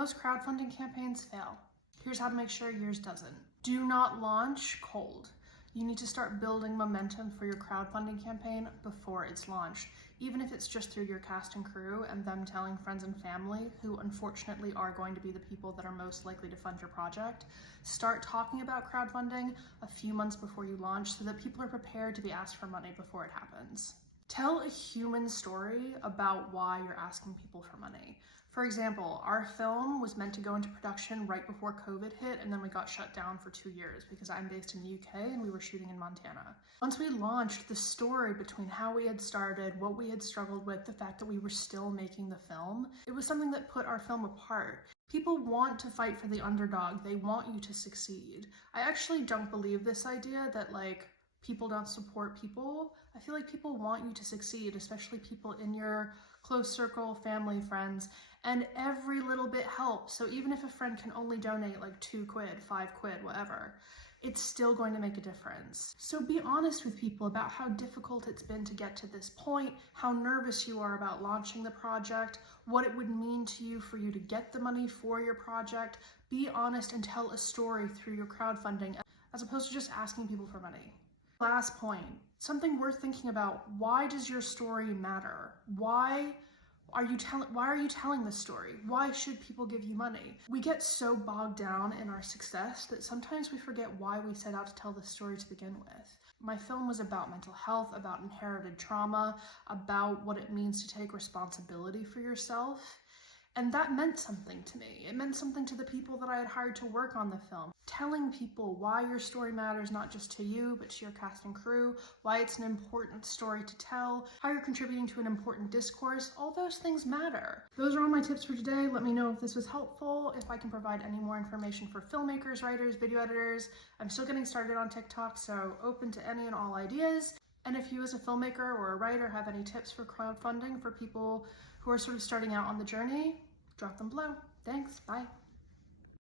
Most crowdfunding campaigns fail. Here's how to make sure yours doesn't. Do not launch cold. You need to start building momentum for your crowdfunding campaign before it's launched, even if it's just through your cast and crew and them telling friends and family, who unfortunately are going to be the people that are most likely to fund your project. Start talking about crowdfunding a few months before you launch so that people are prepared to be asked for money before it happens. Tell a human story about why you're asking people for money. For example, our film was meant to go into production right before COVID hit, and then we got shut down for 2 years because I'm based in the UK and we were shooting in Montana. Once we launched, the story between how we had started, what we had struggled with, the fact that we were still making the film, it was something that put our film apart. People want to fight for the underdog. They want you to succeed. I actually don't believe this idea that people don't support people. I feel like people want you to succeed, especially people in your close circle, family, friends, and every little bit helps. So even if a friend can only donate like 2 quid, 5 quid, whatever, it's still going to make a difference. So be honest with people about how difficult it's been to get to this point, how nervous you are about launching the project, what it would mean to you for you to get the money for your project. Be honest and tell a story through your crowdfunding as opposed to just asking people for money. Last point, something worth thinking about. Why does your story matter? Why are you telling this story? Why should people give you money? We get so bogged down in our success that sometimes we forget why we set out to tell this story to begin with. My film was about mental health, about inherited trauma, about what it means to take responsibility for yourself. And that meant something to me. It meant something to the people that I had hired to work on the film. Telling people why your story matters, not just to you, but to your cast and crew, why it's an important story to tell, how you're contributing to an important discourse, all those things matter. Those are all my tips for today. Let me know if this was helpful, if I can provide any more information for filmmakers, writers, video editors. I'm still getting started on TikTok, so open to any and all ideas. And if you as a filmmaker or a writer have any tips for crowdfunding for people who are sort of starting out on the journey, drop them below. Thanks, bye.